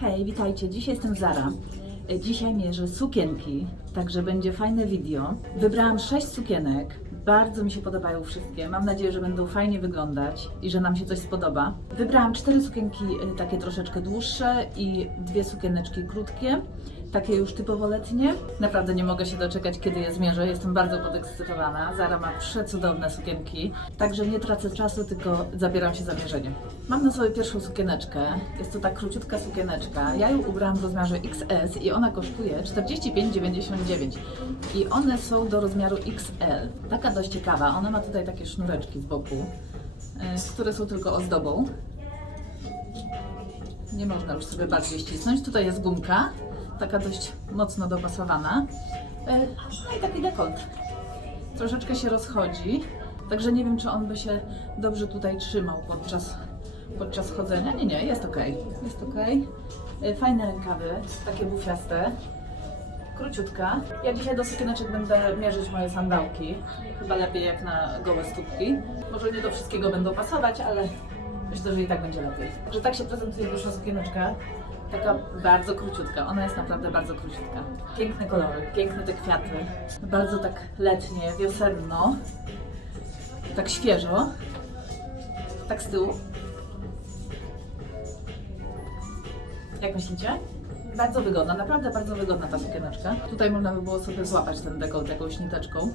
Hej, witajcie. Dzisiaj jestem Zara. Dzisiaj mierzę sukienki, także będzie fajne video. Wybrałam sześć sukienek. Bardzo mi się podobają wszystkie. Mam nadzieję, że będą fajnie wyglądać i że nam się coś spodoba. Wybrałam cztery sukienki e, takie troszeczkę dłuższe i dwie sukieneczki krótkie. Takie już typowo letnie. Naprawdę nie mogę się doczekać, kiedy je zmierzę. Jestem bardzo podekscytowana. Zara ma przecudowne sukienki. Także nie tracę czasu, tylko zabieram się za mierzenie. Mam na sobie pierwszą sukieneczkę. Jest to ta króciutka sukieneczka. Ja ją ubrałam w rozmiarze XS i ona kosztuje 45,99. I one są do rozmiaru XL. Taka dość ciekawa. Ona ma tutaj takie sznureczki z boku, e, które są tylko ozdobą. Nie można już sobie bardziej ścisnąć. Tutaj jest gumka, taka dość mocno dopasowana. E, No i taki dekolt. Troszeczkę się rozchodzi, także nie wiem, czy on by się dobrze tutaj trzymał podczas, podczas chodzenia. Nie, nie, jest ok. Jest ok. E, Fajne rękawy, takie bufiaste. Króciutka. Ja dzisiaj do sukieneczek będę mierzyć moje sandałki. Chyba lepiej jak na gołe stópki. Może nie do wszystkiego będą pasować, ale myślę, że i tak będzie lepiej. Że tak się prezentuje pierwsza sukieneczka. Taka bardzo króciutka. Ona jest naprawdę bardzo króciutka. Piękne kolory, piękne te kwiaty. Bardzo tak letnie, wiosenno. Tak świeżo. Tak z tyłu. Jak myślicie? Bardzo wygodna, naprawdę bardzo wygodna ta sukieneczka. Tutaj można by było sobie złapać ten dekolt jakąś niteczką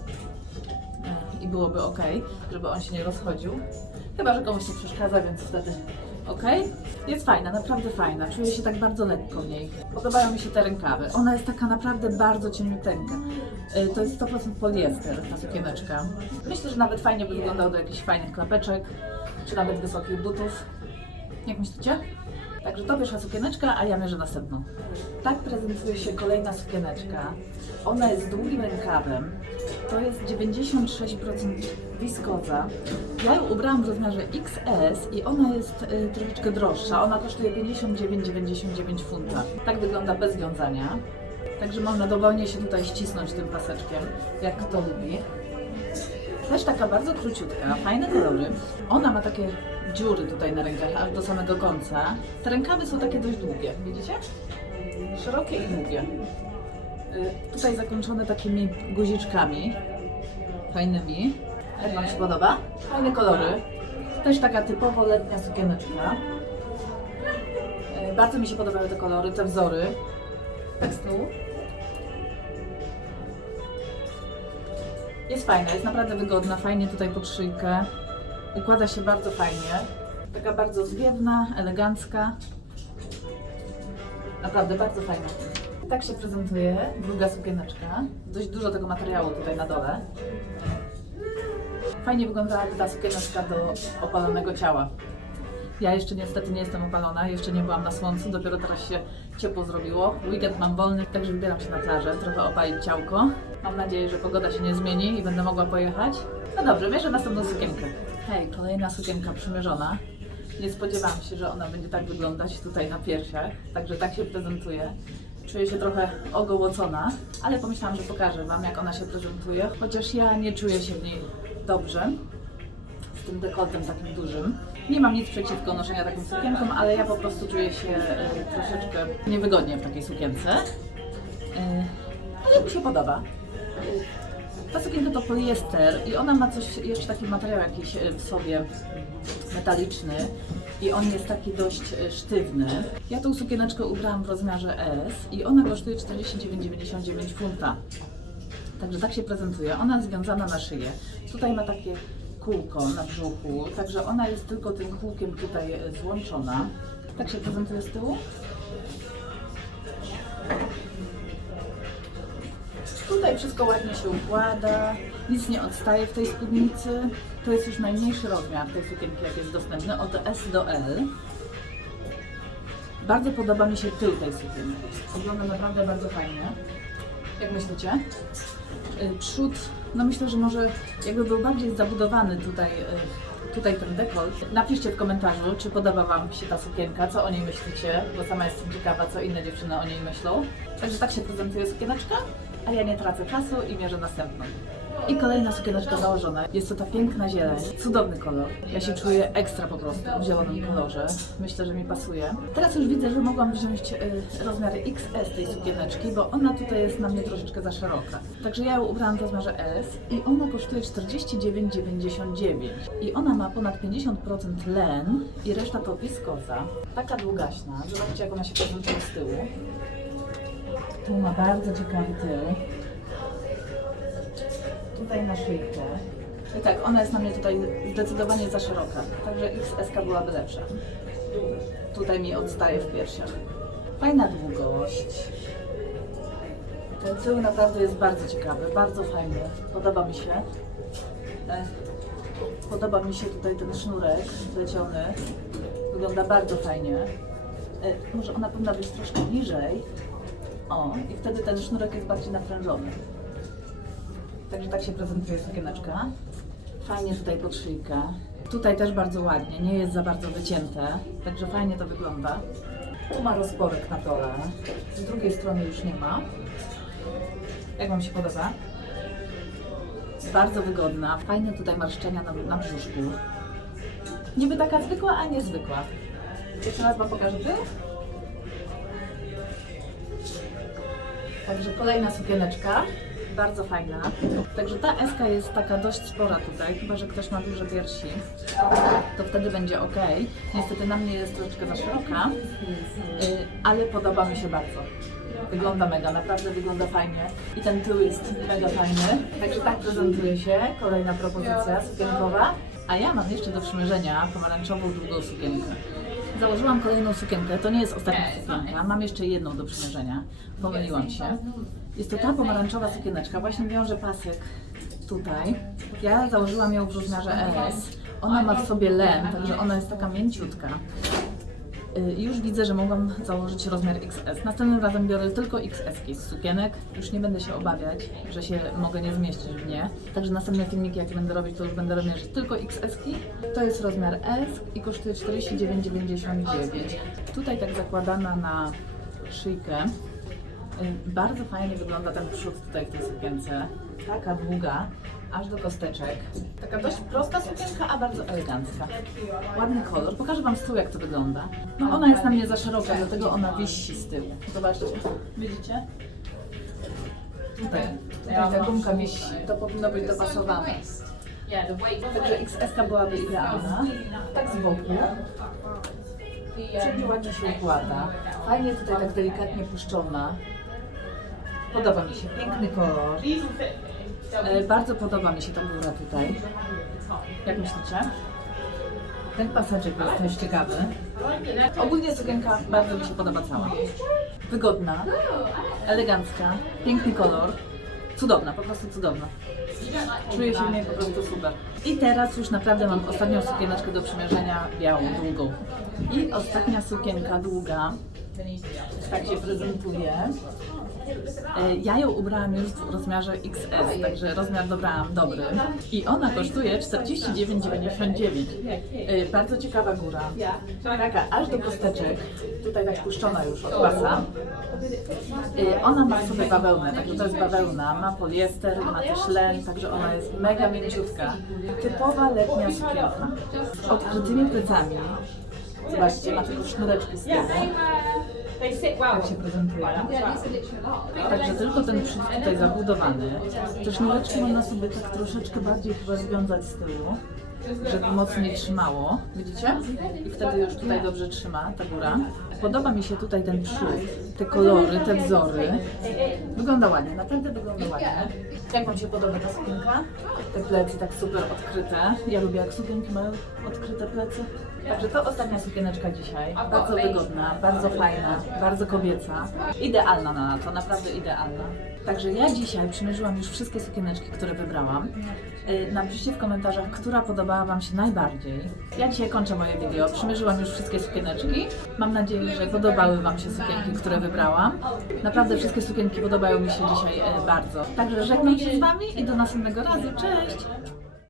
E, i byłoby ok, żeby on się nie rozchodził. Chyba, że komuś nie przeszkadza, więc wtedy ok. Jest fajna, naprawdę fajna. Czuję się tak bardzo lekko w niej. Podobają mi się te rękawy. Ona jest taka naprawdę bardzo cieniuteńka. E, To jest 100% poliester, ta sukieneczka. Myślę, że nawet fajnie by wyglądał do jakichś fajnych klapeczek, czy nawet wysokich butów. Jak myślicie? Także to pierwsza sukieneczka, a ja mierzę następną. Tak prezentuje się kolejna sukieneczka. Ona jest długim rękawem. To jest 96% wiskoza. Ja ją ubrałam w rozmiarze XS i ona jest y, troszeczkę droższa. Ona kosztuje 59,99 funta. Tak wygląda bez wiązania. Także można dowolnie się tutaj ścisnąć tym paseczkiem, jak kto lubi. Też taka bardzo króciutka, fajne kolory. Ona ma takie dziury tutaj na rękach, aż do samego końca. Te rękawy są takie dość długie, widzicie? Szerokie i długie. Y, Tutaj zakończone takimi guziczkami fajnymi. Jak Wam się podoba? Fajne kolory. Też taka typowo letnia sukieneczka. Y, Bardzo mi się podobały te kolory, te wzory. Tak z tyłu. Jest fajna, jest naprawdę wygodna, fajnie tutaj pod szyjkę. Układa się bardzo fajnie. Taka bardzo zwiewna, elegancka. Naprawdę bardzo fajna. Tak się prezentuje druga sukieneczka. Dość dużo tego materiału tutaj na dole. Fajnie wyglądałaby ta sukieneczka do opalonego ciała. Ja jeszcze niestety nie jestem opalona, jeszcze nie byłam na słońcu, dopiero teraz się ciepło zrobiło. Weekend mam wolny, także wybieram się na plażę, trochę opalić ciałko. Mam nadzieję, że pogoda się nie zmieni i będę mogła pojechać. No dobrze, mierzę następną sukienkę. Hej, kolejna sukienka przymierzona. Nie spodziewałam się, że ona będzie tak wyglądać tutaj na piersiach, także tak się prezentuje. Czuję się trochę ogołocona, ale pomyślałam, że pokażę Wam, jak ona się prezentuje, chociaż ja nie czuję się w niej dobrze tym dekoltem takim dużym. Nie mam nic przeciwko noszenia taką sukienką, ale ja po prostu czuję się e, troszeczkę niewygodnie w takiej sukience. E, ale mi się podoba. Ta sukienka to poliester i ona ma coś, jeszcze taki materiał jakiś e, w sobie metaliczny i on jest taki dość sztywny. Ja tą sukieneczkę ubrałam w rozmiarze S i ona kosztuje 49,99 funta. Także tak się prezentuje. Ona jest związana na szyję. Tutaj ma takie kółko na brzuchu, także ona jest tylko tym kółkiem tutaj e, złączona. Tak się prezentuje z tyłu. Tutaj wszystko ładnie się układa, nic nie odstaje w tej spódnicy. To jest już najmniejszy rozmiar tej sukienki, jak jest dostępny, od S do L. Bardzo podoba mi się tył tej sukienki. Wygląda naprawdę bardzo fajnie. Jak myślicie? Y, Przód, no myślę, że może jakby był bardziej zabudowany tutaj, y, tutaj ten dekolt. Napiszcie w komentarzu, czy podoba Wam się ta sukienka, co o niej myślicie, bo sama jestem ciekawa, co inne dziewczyny o niej myślą. Także tak się prezentuje sukieneczka, a ja nie tracę czasu i mierzę następną. I kolejna sukieneczka założona. Jest to ta piękna zieleń. Cudowny kolor. Ja się czuję ekstra po prostu w zielonym kolorze. Myślę, że mi pasuje. Teraz już widzę, że mogłam wziąć y, rozmiar XS tej sukieneczki, bo ona tutaj jest na mnie troszeczkę za szeroka. Także ja ją ubrałam w rozmiarze S i ona kosztuje 49,99. I ona ma ponad 50% len i reszta to wiskoza. Taka długaśna. Zobaczcie, jak ona się prezentuje z tyłu. Tu ma bardzo ciekawy tył. Tutaj na szyjkę. I tak, ona jest na mnie tutaj zdecydowanie za szeroka, także XS byłaby lepsza. Tutaj mi odstaje w piersiach. Fajna długość. Ten tył naprawdę jest bardzo ciekawy, bardzo fajny. Podoba mi się. E, Podoba mi się tutaj ten sznurek pleciony. Wygląda bardzo fajnie. E, Może ona powinna być troszkę niżej. O, i wtedy ten sznurek jest bardziej naprężony. Także tak się prezentuje sukieneczka. Fajnie tutaj pod szyjkę. Tutaj też bardzo ładnie, nie jest za bardzo wycięte, także fajnie to wygląda. Tu ma rozporek na dole, z drugiej strony już nie ma. Jak Wam się podoba? Bardzo wygodna, fajne tutaj marszczenia na, na brzuszku. Niby taka zwykła, a niezwykła. Jeszcze raz Wam pokażę tył. Także kolejna sukieneczka, bardzo fajna. Także ta eska jest taka dość spora tutaj, chyba że ktoś ma duże piersi, to wtedy będzie ok. Niestety na mnie jest troszeczkę za szeroka, y, ale podoba mi się bardzo. Wygląda mega, naprawdę wygląda fajnie i ten tył jest mega fajny. Także tak prezentuje się kolejna propozycja sukienkowa. A ja mam jeszcze do przymierzenia pomarańczową długą sukienkę. Założyłam kolejną sukienkę, to nie jest ostatnia sukienka, mam jeszcze jedną do przymierzenia. Pomyliłam się. Jest to ta pomarańczowa sukieneczka, właśnie wiąże pasek tutaj. Ja założyłam ją w rozmiarze LS. Ona ma w sobie len, także ona jest taka mięciutka. Y, Już widzę, że mogłam założyć rozmiar XS. Następnym razem biorę tylko XS z sukienek. Już nie będę się obawiać, że się mogę nie zmieścić w nie. Także następne filmiki, jak będę robić, to już będę robić tylko XS. To jest rozmiar S i kosztuje 49,99. Tutaj tak zakładana na szyjkę. Y, Bardzo fajnie wygląda ten przód tutaj w tej sukience. Taka długa, aż do kosteczek. Taka dość prosta sukienka, a bardzo elegancka. Ładny kolor. Pokażę Wam z tyłu, jak to wygląda. No ona jest na mnie za szeroka, dlatego ona wisi z tyłu. Zobaczcie. Widzicie? Tutaj, tutaj ta gumka wisi. To powinno być dopasowane. Także XS byłaby idealna. Tak z boku. Przedni ładnie się układa. Fajnie tutaj tak delikatnie puszczona. Podoba mi się. Piękny kolor. E, bardzo podoba mi się ta góra tutaj. Jak myślicie? Ten paseczek jest też ciekawy. Ogólnie sukienka bardzo mi się podoba cała. Wygodna, elegancka, piękny kolor. Cudowna, po prostu cudowna. Czuję się w niej po prostu super. I teraz już naprawdę mam ostatnią sukieneczkę do przymierzenia, białą, długą. I ostatnia sukienka długa, tak się prezentuje. E, Ja ją ubrałam już w rozmiarze XS, także rozmiar dobrałam dobry. I ona kosztuje 49,99. E, Bardzo ciekawa góra. Taka aż do kosteczek, tutaj tak puszczona już od pasa. E, Ona ma sobie bawełnę, także to jest bawełna, ma poliester, ma też len, także ona jest mega mięciutka. Typowa letnia sukienka. Odkrytymi plecami. Zobaczcie, ma tylko sznureczki z tyłu. Tak się prezentuje. Także tylko ten przód tutaj zabudowany. Te sznureczki można sobie tak troszeczkę bardziej chyba związać z tyłu, żeby mocniej trzymało. Widzicie? I wtedy już tutaj dobrze trzyma ta góra. Podoba mi się tutaj ten przód, te kolory, te wzory. Wygląda ładnie, naprawdę wygląda ładnie. Jak Wam się podoba ta sukienka? Te plecy tak super odkryte. Ja lubię jak sukienki mają odkryte plecy. Także to ostatnia sukieneczka dzisiaj. Bardzo wygodna, bardzo fajna, bardzo kobieca. Idealna na to, naprawdę idealna. Także ja dzisiaj przymierzyłam już wszystkie sukieneczki, które wybrałam. Yy, Napiszcie w komentarzach, która podobała Wam się najbardziej. Ja dzisiaj kończę moje wideo. Przymierzyłam już wszystkie sukieneczki. Mam nadzieję, że podobały Wam się sukienki, które wybrałam. Naprawdę wszystkie sukienki podobają mi się dzisiaj e, bardzo. Także żegnam się z Wami i do następnego razu. Cześć!